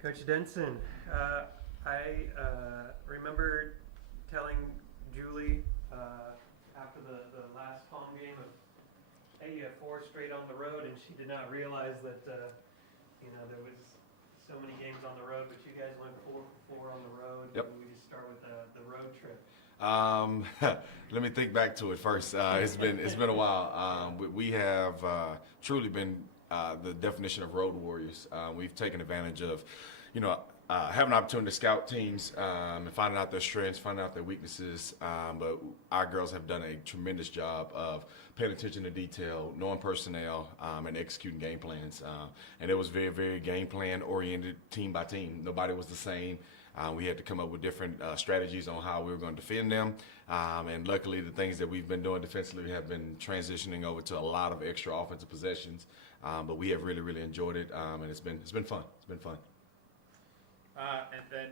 Coach Denson, I remember telling Julie after the last home game of, hey, you have 4 straight on the road, and she did not realize that there was so many games on the road, but you guys went 4 for 4 on the road. Yep. We just start with the road trip. Let me think back to it first. It's been a while. We have truly been the definition of road warriors. We've taken advantage of, having an opportunity to scout teams and finding out their strengths, finding out their weaknesses. But our girls have done a tremendous job of paying attention to detail, knowing personnel, and executing game plans. And it was very, very game plan oriented, team by team. Nobody was the same. We had to come up with different strategies on how we were going to defend them. And luckily, the things that we've been doing defensively have been transitioning over to a lot of extra offensive possessions. But we have really, really enjoyed it, and it's been fun. It's been fun. And then,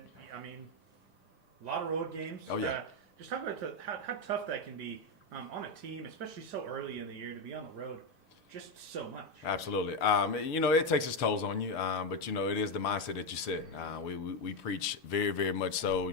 a lot of road games. Oh, yeah. Just talk about how tough that can be on a team, especially so early in the year, to be on the road just so much. Absolutely. It takes its tolls on you, but, it is the mindset that you set. We preach very, very much so,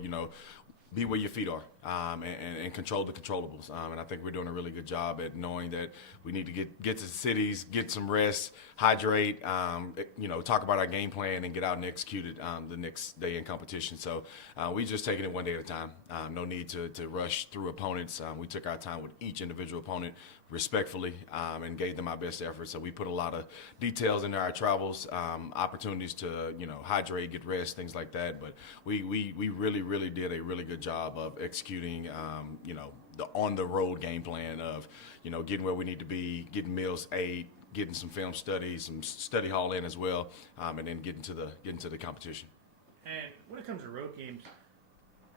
be where your feet are and control the controllables. And I think we're doing a really good job at knowing that we need to get to the cities, get some rest, hydrate, talk about our game plan and get out and execute it the next day in competition. So we just taking it one day at a time. No need to rush through opponents. We took our time with each individual opponent respectfully and gave them our best effort. So we put a lot of details into our travels, opportunities to, hydrate, get rest, things like that. But we really, really did a really good job of executing, the on-the-road game plan of, getting where we need to be, getting meals ate, getting some film study, some study hall in as well, and then getting to the competition. And when it comes to road games,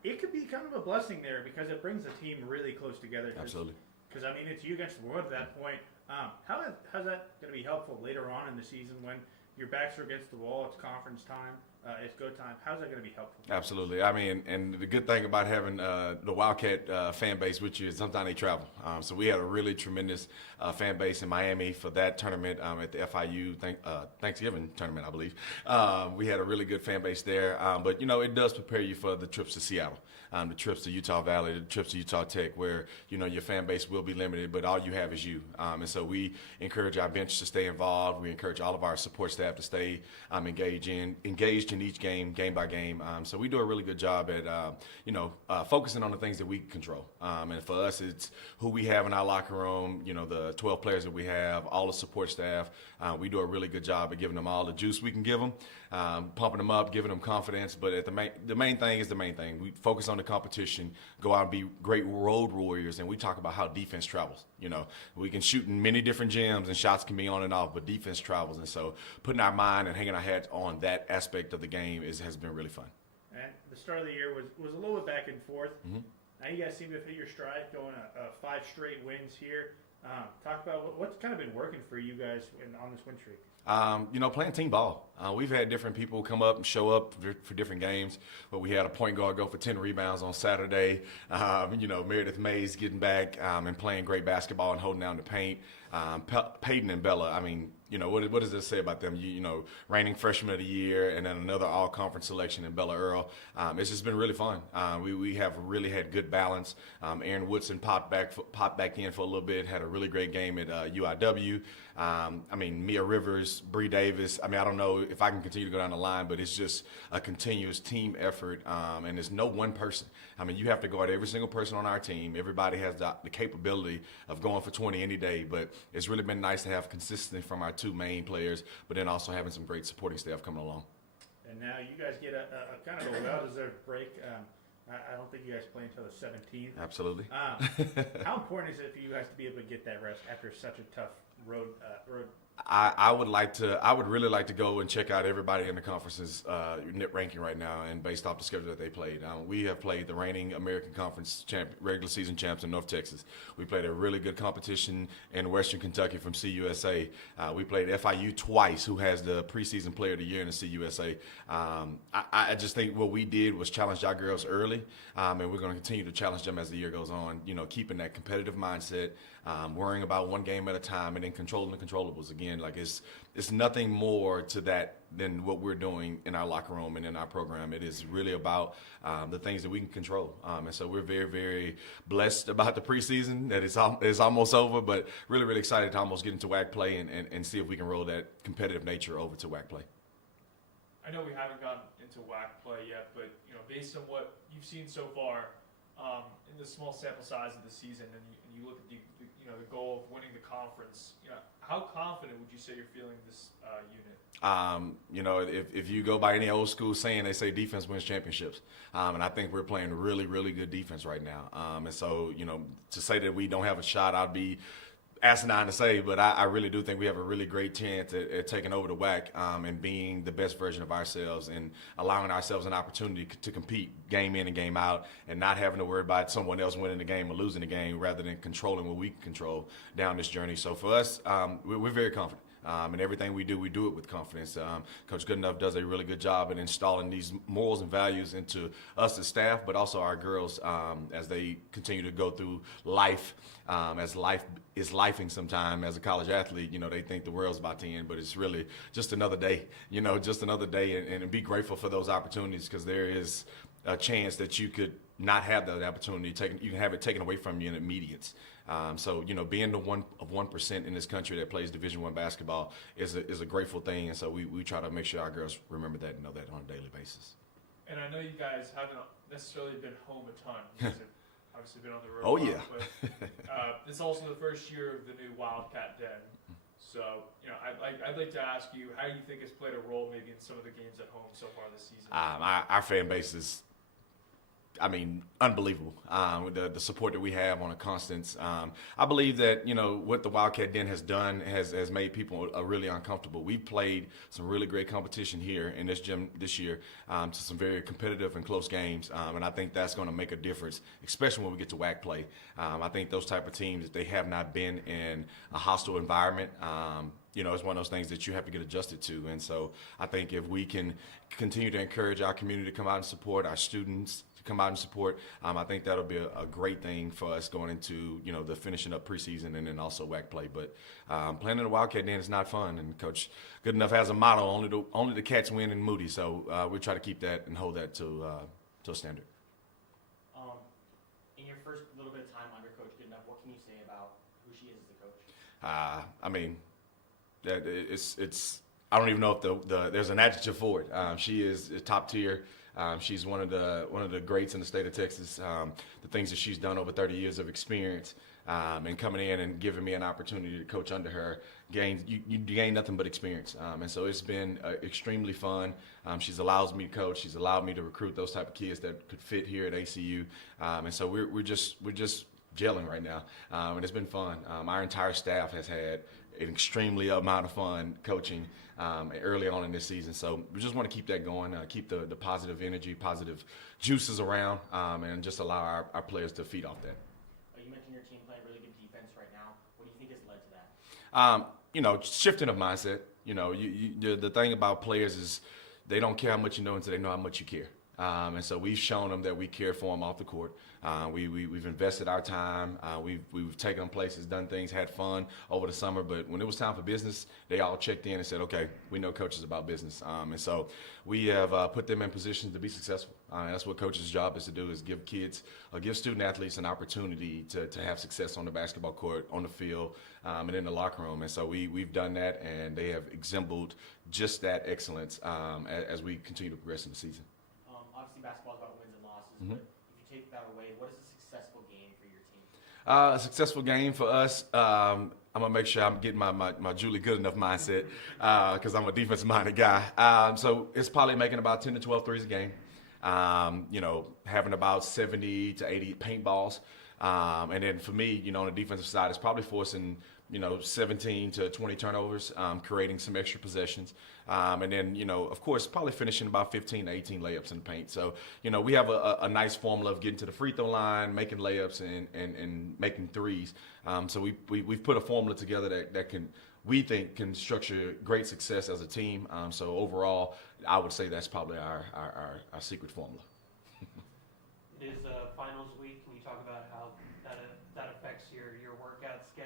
it could be kind of a blessing there because it brings the team really close together. Absolutely. Because, it's you against the world at that point. How's that going to be helpful later on in the season when your backs are against the wall, it's conference time, it's go time? How's that going to be helpful? Absolutely. And the good thing about having the Wildcat fan base with you is sometimes they travel. So we had a really tremendous fan base in Miami for that tournament at the FIU Thanksgiving tournament, I believe. We had a really good fan base there. But, it does prepare you for the trips to Seattle, the trips to Utah Valley, the trips to Utah Tech, where, your fan base will be limited, but all you have is you. And so we encourage our bench to stay involved. We encourage all of our support staff to stay engaged in each game by game. So we do a really good job at, focusing on the things that we control. And for us, it's who we have in our locker room, the 12 players that we have, all the support staff. We do a really good job at giving them all the juice we can give them, pumping them up, giving them confidence. But the main thing is the main thing. We focus on the competition, go out and be great road warriors, and we talk about how defense travels. We can shoot in many different gyms, and shots can be on and off, but defense travels. And so putting our mind and hanging our hats on that aspect of the game has been really fun. And the start of the year was a little bit back and forth. Mm-hmm. Now you guys seem to have hit your stride, going 5 straight wins here. Talk about what's kind of been working for you guys on this win streak. Playing team ball. We've had different people come up and show up for different games, but we had a point guard go for 10 rebounds on Saturday. Meredith Mays getting back and playing great basketball and holding down the paint. Peyton and Bella, what does this say about them? Reigning freshman of the year and then another all-conference selection in Bella Earl. It's just been really fun. We have really had good balance. Aaron Woodson popped back in for a little bit, had a really great game at UIW. Mia Rivers, Bree Davis. I don't know if I can continue to go down the line, but it's just a continuous team effort, and there's no one person. You have to go at every single person on our team. Everybody has the capability of going for 20 any day, but it's really been nice to have consistency from our 2 main players, but then also having some great supporting staff coming along. And now you guys get a kind of a well-deserved break. I don't think you guys play until the 17th. Absolutely. How important is it for you guys to be able to get that rest after such a tough road? I would really like to go and check out everybody in the conference's net ranking right now, and based off the schedule that they played. We have played the reigning American Conference regular season champs in North Texas. We played a really good competition in Western Kentucky from CUSA. We played FIU twice, who has the preseason player of the year in the CUSA. I just think what we did was challenge our girls early, and we're going to continue to challenge them as the year goes on, keeping that competitive mindset, worrying about one game at a time, and then controlling the controllables. Again, like it's nothing more to that than what we're doing in our locker room and in our program. It is really about the things that we can control. And so we're very, very blessed about the preseason that it's almost over, but really, really excited to almost get into WAC play and see if we can roll that competitive nature over to WAC play. I know we haven't gotten into WAC play yet, but based on what you've seen so far in the small sample size of the season, and you look at the goal of winning the conference, how confident would you say you're feeling this unit? If you go by any old school saying, they say defense wins championships, and I think we're playing really, really good defense right now. And so to say that we don't have a shot, I'd be asinine to say, but I really do think we have a really great chance at taking over the WAC and being the best version of ourselves and allowing ourselves an opportunity to compete game in and game out and not having to worry about someone else winning the game or losing the game rather than controlling what we can control down this journey. So for us, we're very confident. And everything we do it with confidence. Coach Goodenough does a really good job in installing these morals and values into us as staff, but also our girls as they continue to go through life. As life is lifing sometime as a college athlete, they think the world's about to end, but it's really just another day, just another day, and be grateful for those opportunities because there is a chance that you could not have that opportunity. You can have it taken away from you in immediates. So being the 1% in this country that plays Division I basketball is a grateful thing, and so we try to make sure our girls remember that and know that on a daily basis. And I know you guys haven't necessarily been home a ton. You guys have obviously been on the road. Oh, a lot, yeah. But this is also the first year of the new Wildcat Den. So I'd like to ask you how you think it's played a role maybe in some of the games at home so far this season. Our fan base is, unbelievable. The support that we have on a constant. I believe that what the Wildcat Den has done has made people really uncomfortable. We've played some really great competition here in this gym this year to some very competitive and close games, and I think that's going to make a difference, especially when we get to WAC play. I think those type of teams, if they have not been in a hostile environment, it's one of those things that you have to get adjusted to. And so I think if we can continue to encourage our community to come out and support our students, come out and support. I think that'll be a great thing for us going into the finishing up preseason and then also WAC play. But playing in the Wildcat Den is not fun, and Coach Goodenough has a motto: only the cats win in Moody. So we try to keep that and hold that to a standard. In your first little bit of time under Coach Goodenough, what can you say about who she is as the coach? It's I don't even know if there's an adjective for it. She is top tier. She's one of the greats in the state of Texas. The things that she's done over 30 years of experience, and coming in and giving me an opportunity to coach under her, you gain nothing but experience. And so it's been extremely fun. She's allows me to coach. She's allowed me to recruit those type of kids that could fit here at ACU. And so we're just gelling right now, and it's been fun. Our entire staff has had an extremely amount of fun coaching early on in this season. So we just want to keep that going, keep the positive energy, positive juices around, and just allow our players to feed off that. You mentioned your team playing really good defense right now. What do you think has led to that? Shifting of mindset. The thing about players is they don't care how much you know until they know how much you care. And so we've shown them that we care for them off the court. We've invested our time. We've taken them places, done things, had fun over the summer. But when it was time for business, they all checked in and said, okay, we know coach is about business. And so we have put them in positions to be successful. That's what coach's job is to do, is give student athletes an opportunity to have success on the basketball court, on the field, and in the locker room. And so we've done that, and they have exemplified just that excellence as we continue to progress in the season. Obviously, basketball is about wins and losses, Mm-hmm. but if you take that away, what is a successful game for your team? A successful game for us, I'm going to make sure I'm getting my Julie Goodenough mindset because I'm a defensive-minded guy. So it's probably making about 10 to 12 threes a game, having about 70 to 80 paintballs. And then for me, on the defensive side, it's probably forcing 17 to 20 turnovers, creating some extra possessions. And then, of course, probably finishing about 15 to 18 layups in the paint. So, we have a nice formula of getting to the free throw line, making layups, and making threes. So we've put a formula together that we think can structure great success as a team. So overall, I would say that's probably our secret formula. It is finals week. Can you talk about how that affects your workout schedule?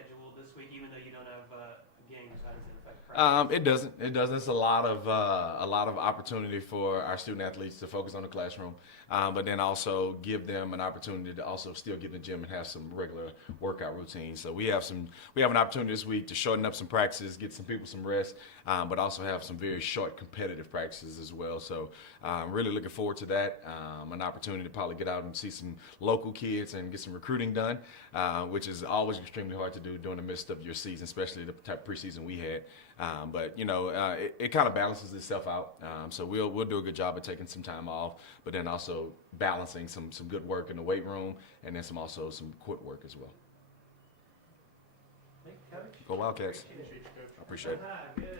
week, even though you don't have games? How does it affect practice? It doesn't. It doesn't. It's a lot of opportunity for our student athletes to focus on the classroom, but then also give them an opportunity to also still get in the gym and have some regular workout routines. So we have an opportunity this week to shorten up some practices, get some people some rest, but also have some very short competitive practices as well. So I'm really looking forward to that. An opportunity to probably get out and see some local kids and get some recruiting done, which is always extremely hard to do during the midst of your season, especially the type of preseason we had. But it kind of balances itself out. So we'll do a good job of taking some time off, but then also balancing some good work in the weight room, and then some court work as well. Thank you, Coach. Go Wildcats! Appreciate it. I appreciate it. Good.